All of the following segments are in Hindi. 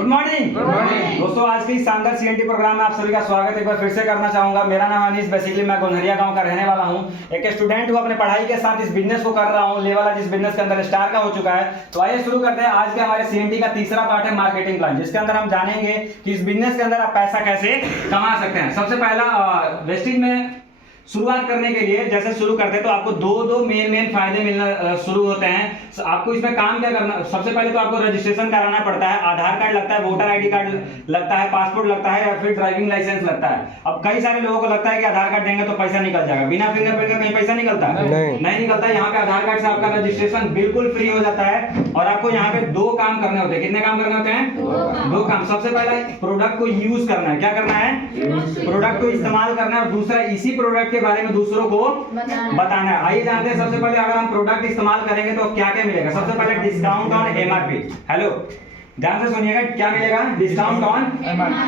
Good morning. दोस्तों, आज के इस शानदार सीएनटी प्रोग्राम में आप सभी का स्वागत एक बार फिर से करना चाहूंगा। मेरा नाम अनीस, बेसिकली मैं गोंधरिया गांव का रहने वाला हूं। एक स्टूडेंट हूं, अपने पढ़ाई के साथ इस बिजनेस को कर रहा हूं। लेवल आज इस बिजनेस के अंदर स्टार का हो चुका है। तो आइए शुरू करते हैं। आज के हमारे सीएनटी का तीसरा पार्ट है मार्केटिंग प्लान, जिसके अंदर हम जानेंगे कि इस बिजनेस के अंदर आप पैसा कैसे कमा सकते हैं। सबसे पहला वेस्टेज में शुरुआत करने के लिए जैसे शुरू करते हैं तो आपको दो मेन फायदे मिलना शुरू होते हैं। आपको इसमें काम क्या करना, सबसे पहले तो आपको रजिस्ट्रेशन कराना पड़ता है। आधार कार्ड लगता है, वोटर आईडी कार्ड लगता है, पासपोर्ट लगता है या फिर ड्राइविंग लाइसेंस लगता है। अब कई सारे लोगों को लगता है कि आधार कार्ड देंगे तो पैसा निकल जाएगा। बिना फिंगरप्रिंट का कहीं पैसा निकलता है? नहीं निकलता। यहाँ पे आधार कार्ड से आपका रजिस्ट्रेशन बिल्कुल फ्री हो जाता है। और आपको यहाँ पे दो काम करने होते हैं। कितने काम करने होते हैं? दो काम। सबसे पहला प्रोडक्ट को यूज करना है। क्या करना है? प्रोडक्ट को इस्तेमाल करना है। और दूसरा इसी प्रोडक्ट के बारे में दूसरों को बताना है। आइए जानते हैं। सबसे पहले अगर हम प्रोडक्ट इस्तेमाल करेंगे तो क्या क्या मिलेगा। सबसे पहले डिस्काउंट ऑन एमआरपी। हेलो, ध्यान से सुनिएगा, क्या मिलेगा? Discount on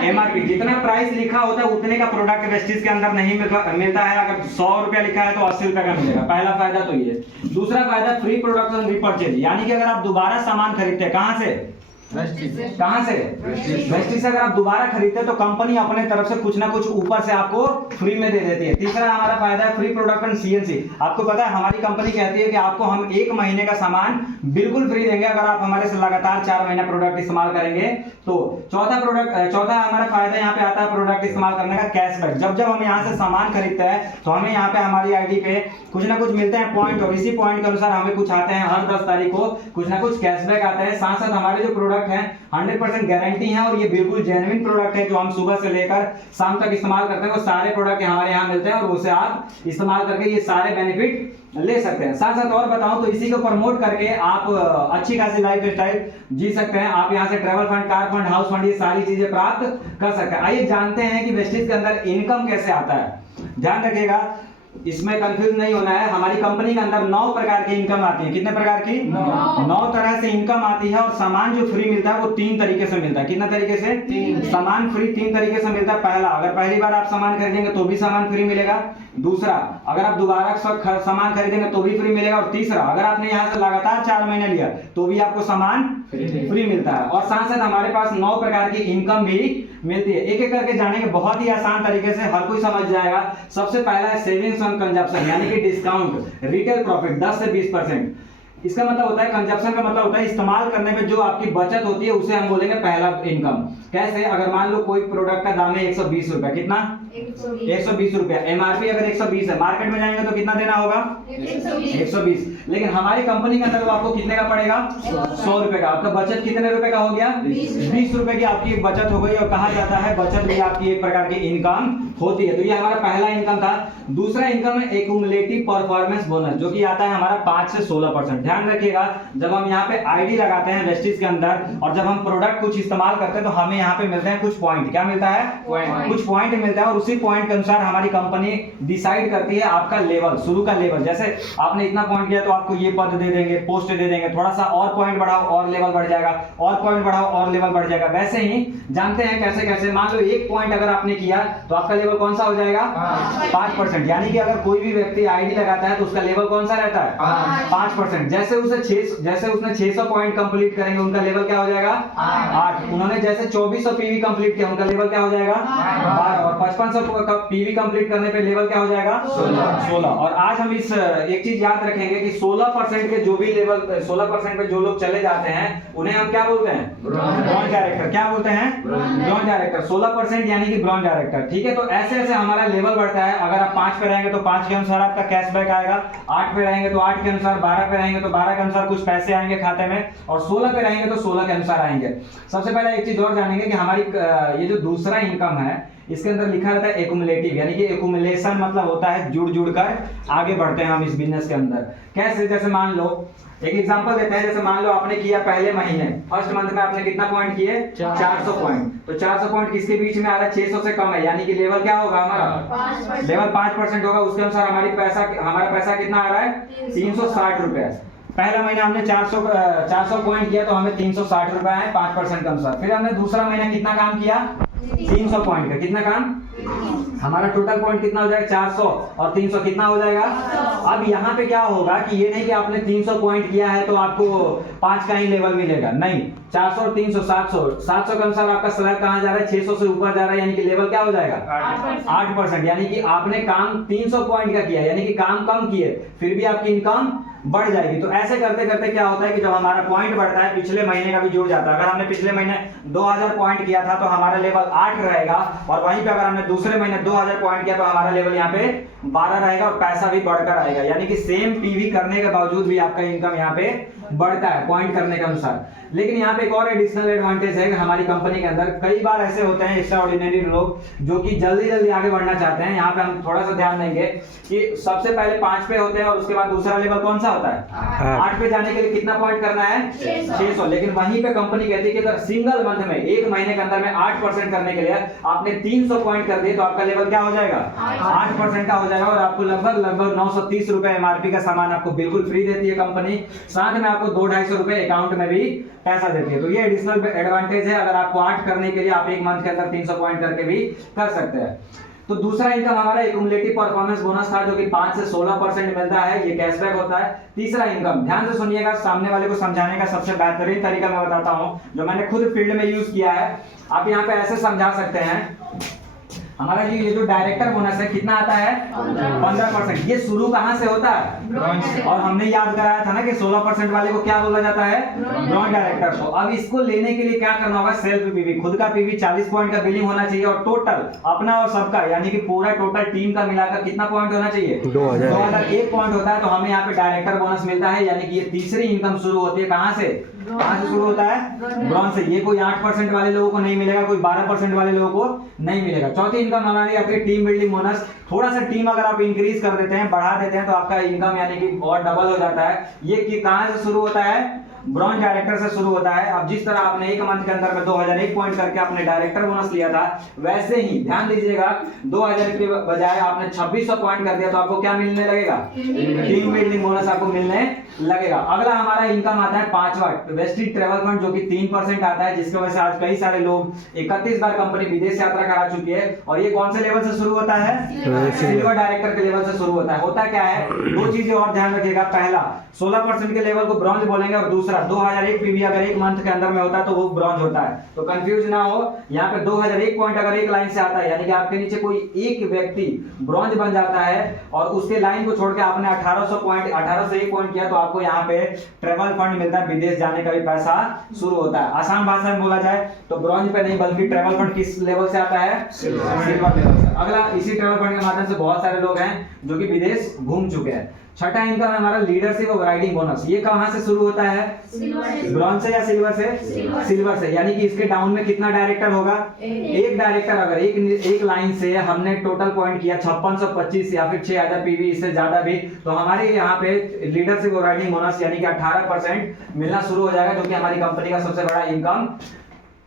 MRP. जितना प्राइस लिखा होता है उतने का प्रोडक्ट वेस्टेज के अंदर नहीं मिलता है। अगर 100 रुपया लिखा है तो 80 रुपया का मिलेगा। पहला फायदा तो ये। दूसरा फायदा फ्री प्रोडक्शन रिपर्चेज, यानी कि अगर आप दोबारा सामान खरीदते हैं, कहां से? कहां से? वेस्टेज से। अगर आप दोबारा खरीदते हैं तो कंपनी अपने तरफ से कुछ ना कुछ ऊपर से आपको फ्री में दे देती है। तीसरा हमारा फायदा है फ्री प्रोडक्शन सीएनसी। आपको पता है हमारी कंपनी कहती है कि आपको हम 1 महीने का सामान बिल्कुल फ्री देंगे अगर आप हमारे से लगातार 4 महीना प्रोडक्ट इस्तेमाल करेंगे तो। चौथा हमारा फायदा यहाँ पे आता है प्रोडक्ट इस्तेमाल करने का, कैशबैक। जब हम यहाँ से सामान खरीदते हैं तो हमें यहाँ पे हमारी आईडी पे कुछ ना कुछ मिलते हैं पॉइंट, और इसी पॉइंट के अनुसार हमें कुछ आते हैं। हर 10 तारीख को कुछ ना कुछ कैशबैक आते हैं। साथ साथ हमारे जो प्रोडक्ट है 100% गारंटी है और ये बिल्कुल जेन्युइन प्रोडक्ट है। जो हम सुबह से लेकर शाम तक इस्तेमाल करते हैं वो सारे प्रोडक्ट हमारे यहाँ मिलते हैं और उसे आप इस्तेमाल करके ये सारे बेनिफिट ले सकते हैं। साथ साथ और बताऊं तो इसी को प्रमोट करके आप अच्छी खासी लाइफ स्टाइल जी सकते हैं। आप यहाँ से travel fund, car fund, house fund, ये सारी चीजें प्राप्त कर सकते हैं। आइए जानते हैं कि वेस्टेज के अंदर इनकम कैसे आता है। ध्यान रखिएगा, इसमें कंफ्यूज नहीं होना है। हमारी कंपनी के अंदर 9 प्रकार की इनकम आती है। कितने प्रकार की? 9 तरह से इनकम आती है। और सामान जो फ्री मिलता है वो 3 तरीके से मिलता है। कितना तरीके से? 3। सामान फ्री 3 तरीके से मिलता है। पहला, अगर पहली बार आप सामान खरीदेंगे तो भी सामान फ्री मिलेगा। दूसरा, अगर आप दोबारा सामान खरीदेंगे तो भी फ्री मिलेगा। और तीसरा, अगर आपने यहाँ से लगातार 4 महीने लिया तो भी आपको सामान फ्री मिलता है। और साथ साथ हमारे पास 9 प्रकार की इनकम भी मिलती है। एक एक करके जानेंगे, बहुत ही आसान तरीके से, हर कोई समझ जाएगा। सबसे पहला है सेविंग्स ऑन कंजप्शन, यानी कि डिस्काउंट, रिटेल प्रॉफिट 10 से 20%। इसका मतलब होता है, कंजप्शन का मतलब होता है इस्तेमाल करने में जो आपकी बचत होती है उसे हम बोलेंगे पहला इनकम। कैसे? अगर मान लो कोई प्रोडक्ट का दाम है 120 रुपया। कितना? 120 रुपया। एमआरपी अगर 120 है, मार्केट में जाएंगे तो कितना देना होगा? 120। लेकिन हमारी कंपनी के अंदर आपको कितने का पड़ेगा? 100 रुपए का। आपका बचत कितने रुपए का हो गया? 20 रुपए की आपकी एक बचत हो गई। और कहा जाता है बचत भी आपकी एक प्रकार की इनकम होती है। तो ये हमारा पहला इनकम था। दूसरा इनकम है एक्यूमुलेटिव परफॉर्मेंस बोनस, जो कि आता है हमारा 5 से 16%। ध्यान रखिएगा, जब हम यहाँ पे आईडी लगाते हैं वेस्टेज के अंदर और जब हम प्रोडक्ट कुछ इस्तेमाल करते हैं तो हमें यहाँ पे मिलते हैं कुछ पॉइंट। क्या मिलता है? कुछ पॉइंट मिलता है। और उसी पॉइंट के अनुसार हमारी कंपनी डिसाइड करती है आपका लेवल, शुरू का लेवल। जैसे आपने इतना पॉइंट किया तो आपको ये पद दे देंगे, पोस्ट दे देंगे। थोड़ा सा और पॉइंट बढ़ाओ और लेवल बढ़ जाएगा, और पॉइंट बढ़ाओ और लेवल बढ़ जाएगा। वैसे ही जानते हैं कैसे कैसे। मान लो 1 पॉइंट अगर आपने किया तो आपका लेवल कौन सा हो जाएगा? 5%। यानी कि अगर कोई भी व्यक्ति आईडी लगाता है तो उसका लेवल कौन सा रहता है? 5%। जैसे उसने 600 पॉइंट कंप्लीट करेंगे उनका लेवल क्या हो जाएगा? 8। उन्होंने जैसे 2400 पीवी कंप्लीट किया उनका लेवल क्या हो जाएगा? 12। और 5500 पीवी कंप्लीट करने पे लेवल क्या हो जाएगा? 16। और आज हम इस एक चीज याद रखेंगे कि 16% के जो भी लेवल 16% पे जो लोग चले जाते हैं उन्हें हम क्या बोलते हैं? Bronze director. क्या बोलते हैं? Bronze director. 16% यानी कि ब्रॉन्ज डायरेक्टर। ठीक है, तो ऐसे ऐसे हमारा लेवल बढ़ता है। अगर आप 5 पे रहेंगे तो 5 के अनुसार आपका कैशबैक आएगा, 8 पे रहेंगे तो 8 के अनुसार, 12 पे रहेंगे तो 12 के अनुसार कुछ पैसे आएंगे खाते में, और 16 पे रहेंगे तो 16 के अनुसार आएंगे। सबसे पहले एक चीज और जानेंगे कि हमारी ये जो दूसरा इनकम है इसके अंदर लिखा रहता है एक्यूमुलेटिव, यानी कि एक्यूमुलेशन मतलब होता है जुड़ कर आगे बढ़ते हैं हम इस बिजनेस के अंदर। कैसे? जैसे मान लो एक एग्जांपल देते हैं। जैसे मान लो आपने किया पहले महीने, फर्स्ट मंथ में आपने कितना पॉइंट किए? 400 पॉइंट। तो 400 पॉइंट किसके बीच में आ रहा है? 600 से कम है, यानी कि लेवल क्या होगा हमारा? लेवल 5% होगा। उसके अनुसार हमारा पैसा कितना आ रहा है? 360 रुपए। पहला महीना हमने 400 पॉइंट किया तो हमें 360 रुपए है 5% के अनुसार। फिर हमने दूसरा महीना कितना काम किया? 300 पॉइंट का। कितना काम? हमारा टोटल पॉइंट कितना हो जाएगा 400 और 300 कितना हो जाएगा। अब यहाँ पे क्या होगा कि ये नहीं कि आपने 300 पॉइंट किया है तो आपको 5 का ही लेवल मिलेगा, नहीं। 400 और 300 700 के अनुसार आपका स्लैब कहाँ जा रहा है, 600 से ऊपर जा रहा है, यानी कि लेवल क्या हो जाएगा 8%। यानी कि आपने काम 300 पॉइंट का किया, यानी कि काम कम किए, फिर भी आपकी इनकम बढ़ जाएगी। तो ऐसे करते करते क्या होता है कि जब हमारा पॉइंट बढ़ता है, पिछले महीने का भी जुड़ जाता है। अगर हमने पिछले महीने 2000 पॉइंट किया था तो हमारा लेवल 8 रहेगा, और वहीं पे अगर हमने दूसरे महीने 2000 पॉइंट किया तो हमारा लेवल यहाँ पे 12 रहेगा और पैसा भी बढ़कर आएगा। यानी कि सेम पीवी करने के बावजूद भी आपका इनकम यहाँ पे बढ़ता है पॉइंट करने के अनुसार। लेकिन यहाँ पे एक और एडिशनल एडवांटेज है कि हमारी कंपनी के अंदर कई बार ऐसे होते हैं एक्स्ट्रा ऑर्डिनरी लोग जो कि जल्दी जल्दी आगे बढ़ना चाहते हैं। यहाँ पे हम थोड़ा सा ध्यान देंगे कि सबसे पहले 5 पे होते हैं और उसके बाद दूसरा लेवल कौन सा होता है 8 पे जाने के लिए कितना पॉइंट करना है 600। लेकिन वहीं पे कंपनी कहती है कि अगर सिंगल मंथ में, एक महीने के अंदर में 8% करने के लिए आपने 300 पॉइंट कर दिए तो आपका लेवल क्या हो जाएगा 8% का हो जाएगा, और आपको लगभग 930 रुपए एमआरपी का सामान आपको बिल्कुल फ्री देती है कंपनी। साथ में आपको 200-250 रुपए अकाउंट में भी पैसा देती है। तो ये एडिशनल एडवांटेज है। अगर आपको 8 करने के लिए आप एक मंथ के अंदर 300 पॉइंट करके भी कर सकते हैं। तो दूसरा इनकम हमारा एक्युमुलेटिव परफॉर्मेंस बोनस था जो कि 5 से 16% मिलता है, ये कैशबैक होता है। तीसरा इनकम, ध्यान से सुनिएगा, सामने वाले को समझाने का सबसे बेहतरीन तरीका मैं बताता हूं जो मैंने खुद फील्ड में यूज किया है। आप यहाँ पे ऐसे समझा सकते हैं, हमारा ये जो डायरेक्टर बोनस है कितना आता है 15%। ये शुरू कहां से होता है, और हमने याद कराया था ना कि 16% वाले को क्या बोला जाता है ब्रॉन्ज डायरेक्टर को। अब इसको लेने के लिए क्या करना होगा, सेल्फ पीवी, खुद का पीवी 40 पॉइंट का बिलिंग होना चाहिए, और टोटल अपना और सबका यानी कि पूरा टोटल टीम का मिलाकर कितना पॉइंट होना चाहिए 2001 पॉइंट होता है। तो हमें यहाँ पे डायरेक्टर बोनस मिलता है, यानी कि ये तीसरी इनकम शुरू होती है कहां से शुरू होता है ब्रॉन्ज से। ये कोई 8% वाले लोगों को नहीं मिलेगा, कोई 12% वाले लोगों को नहीं मिलेगा। चौथी इनकम हमारी आती है टीम बिल्डिंग बोनस। थोड़ा सा टीम अगर आप इंक्रीज कर देते हैं, बढ़ा देते हैं, तो आपका इनकम यानी कि और डबल हो जाता है। ये कहां से शुरू होता है ब्रॉन्ज डायरेक्टर से शुरू होता है। अब जिस तरह आपने एक मंथ के अंदर में 2001 पॉइंट करके आपने डायरेक्टर बोनस लिया था, वैसे ही ध्यान दीजिएगा 2000 के बजाय आपने 2600 पॉइंट कर दिया तो आपको क्या मिलने लगेगा टीम बिल्डिंग बोनस आपको मिलने लगेगा। अगला हमारा इनकम आता है 5वां वेस्टेज ट्रैवल फंड जो कि 3% आता है, जिसकी वजह से आज कई सारे लोग 31 बार कंपनी विदेश यात्रा करा चुकी है। और ये कौन से लेवल से शुरू होता है सिल्वर डायरेक्टर के लेवल से शुरू होता है। होता क्या है, दो चीजें और ध्यान रखिएगा, पहला 16% के लेवल को ब्रॉन्ज बोलेंगे, और दूसरा 2001 पीवी अगर एक मंथ के अंदर में होता है तो वो ब्रॉन्ज होता है। तो कंफ्यूज ना हो, यहाँ पे 2001 पॉइंट अगर एक लाइन से आता है यानी कि आपके नीचे कोई एक व्यक्ति ब्रॉन्ज बन जाता है और उसके लाइन को छोड़ के आपने 1801 पॉइंट किया तो आपको यहाँ पे ट्रेवल फंड मिलता है, विदेश जाने का भी पैसा शुरू होता है। आसान भाषा में बोला जाए तो ब्रॉन्ज पे नहीं बल्कि ट्रेवल फंड किस लेवल से आता है सिल्वर लेवल से। अगला इसी ट्रेवल फंड के माध्यम से बहुत सारे लोग हैं जो कि विदेश घूम चुके हैं। छठा इनकम है हमारा लीडरशिप और राइडिंग बोनस। ये कहां से शुरू होता है ब्रॉन्ज से या सिल्वर से सिल्वर से। यानी कि इसके डाउन में कितना डायरेक्टर होगा, एक डायरेक्टर। अगर एक लाइन से हमने टोटल पॉइंट किया 5625 या फिर 6000 पीवी, इससे ज्यादा भी, तो हमारे यहाँ पे लीडरशिप और राइडिंग बोनस यानी कि 18% मिलना शुरू हो जाएगा, जो कि हमारी कंपनी का सबसे बड़ा इनकम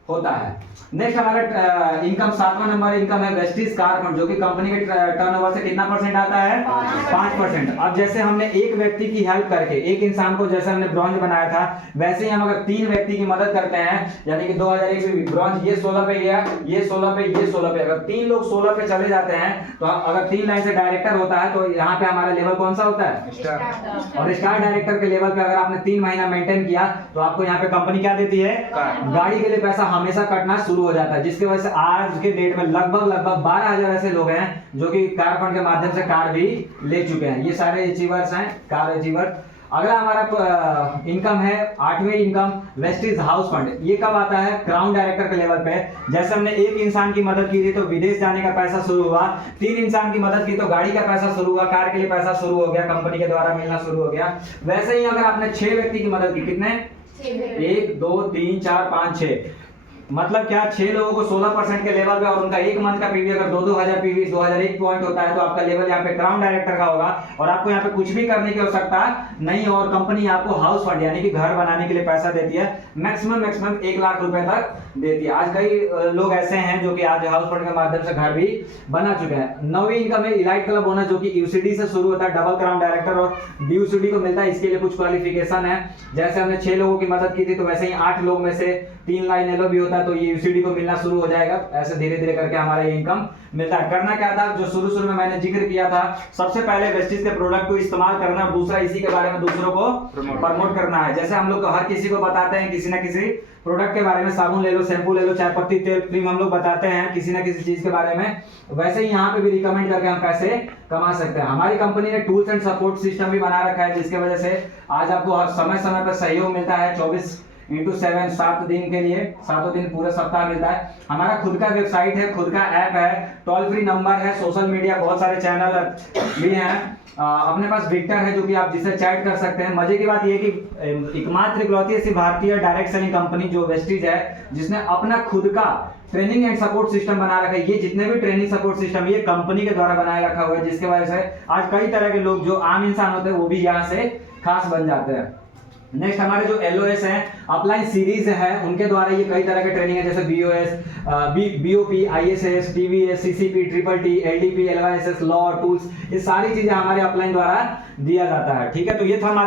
होता है। नेक्स्ट हमारा इनकम 7वां नंबर इनकम है वेस्टेज कार फंड, जो कि कंपनी के टर्नओवर से कितना परसेंट आता है 5%। अब जैसे हमने एक व्यक्ति की हेल्प करके, एक इंसान को जैसे हमने ब्रॉन्ज बनाया था, वैसे ही हम अगर 3 व्यक्ति की मदद करते हैं, यानी कि 2001 में ब्रॉन्ज ये 16 पे गया, ये 16 पे, ये 16 पे, अगर 3 लोग 16 पे चले जाते हैं तो अगर 3 लाइन से डायरेक्टर होता है तो यहाँ पे हमारा लेवल कौन सा होता है स्टार। और स्टार डायरेक्टर के लेवल पे अगर आपने 3 महीना मेंटेन किया तो आपको यहाँ पे कंपनी क्या देती है, गाड़ी के लिए पैसा हमेशा कटना शुरू हो जाता है, जिसकी वजह से आज के डेट में लगभग 12000 ऐसे लोग हैं जो कि कार फंड के माध्यम से कार भी ले चुके हैं। ये सारे अचीवर्स हैं, कार अचीवर। अगला हमारा इनकम है 8वें इनकम वेस्टेज हाउस फंड। ये कब आता है क्राउन डायरेक्टर के लेवल पे। जैसे हमने एक इंसान की मदद की थी तो विदेश जाने का पैसा शुरू हुआ, 3 इंसान की मदद की तो गाड़ी का पैसा शुरू हुआ, कार के लिए पैसा शुरू हो गया, कंपनी के द्वारा मिलना शुरू हो गया। वैसे ही अगर आपने 6 व्यक्ति की मदद की, कितने 1 2 3 4 5 6, मतलब क्या 6 लोगों को 16% के लेवल पे और उनका एक मंथ का पीवी अगर 2000 पीवी 2001 पॉइंट होता है तो आपका लेवल यहाँ पे क्राउन डायरेक्टर का होगा और आपको यहाँ पे कुछ भी करने की आवश्यकता नहीं। और कंपनी आपको हाउस फंड यानी कि घर बनाने के लिए पैसा देती है, मैक्सिमम 1 लाख रुपए तक देती है। आज कई लोग ऐसे हैं जो कि आज हाउस फंड के माध्यम से घर भी बना चुके हैं। 9वीं इनकम है इलाइट क्लब बोनस, जो कि यूसीडी से शुरू होता है, डबल क्राउन डायरेक्टर और डीयूसीडी को मिलता है। इसके लिए कुछ क्वालिफिकेशन है, जैसे हमने 6 लोगों की मदद की थी तो वैसे ही 8 लोग में से 3 लाइन एलओ भी होता है, तो ये यूसीडी को मिलना शुरू हो जाएगा। ऐसे धीरे धीरे करके हमारा ये इनकम मिलता है। करना क्या था, जो शुरू शुरू में मैंने जिक्र किया था, सबसे पहले वेस्टीज के प्रोडक्ट को इस्तेमाल करना, और दूसरा इसी के बारे में दूसरों को प्रमोट करना है। जैसे हम लोग हर किसी को बताते हैं किसी ना किसी प्रोडक्ट के बारे में, साबुन ले लो, शैम्पू ले लो, चाय पत्ती, तेल, क्रीम, हम लोग बताते हैं किसी ना किसी चीज के बारे में। वैसे ही यहाँ पे भी रिकमेंड करके हम पैसे कमा सकते हैं। हमारी कंपनी ने टूल्स एंड सपोर्ट सिस्टम भी बना रखा है, जिसके वजह से आज आपको समय समय पर सहयोग मिलता है। 24x7 7 दिन के लिए, 7 दिन पूरे सप्ताह मिलता है। हमारा खुद का वेबसाइट है, खुद का ऐप है, टोल फ्री नंबर है, सोशल मीडिया बहुत सारे चैनल भी हैं। अपने पास विक्टर है जो कि आप जिससे चैट कर सकते हैं। मजे की बात यह है कि एकमात्र इकलौती ऐसी भारतीय डायरेक्ट सेलिंग कंपनी जो वेस्टीज है, जिसने अपना खुद का ट्रेनिंग एंड सपोर्ट सिस्टम बना रखा है। ये जितने भी ट्रेनिंग सपोर्ट सिस्टम ये कंपनी के द्वारा बनाया रखा हुआ है, जिसके वजह से आज कई तरह के लोग जो आम इंसान होते हैं वो भी यहाँ से खास बन जाते हैं। नेक्स्ट हमारे जो एलओएस हैं, अपलाइन सीरीज है, उनके द्वारा ये कई तरह के ट्रेनिंग है, जैसे BOS, BOP, ISS, TVS, CCP, triple T, LDP, LYSS, law, tools, ये सारी चीजें हमारे अपलाइन द्वारा दिया जाता है। ठीक है, तो ये था हमारा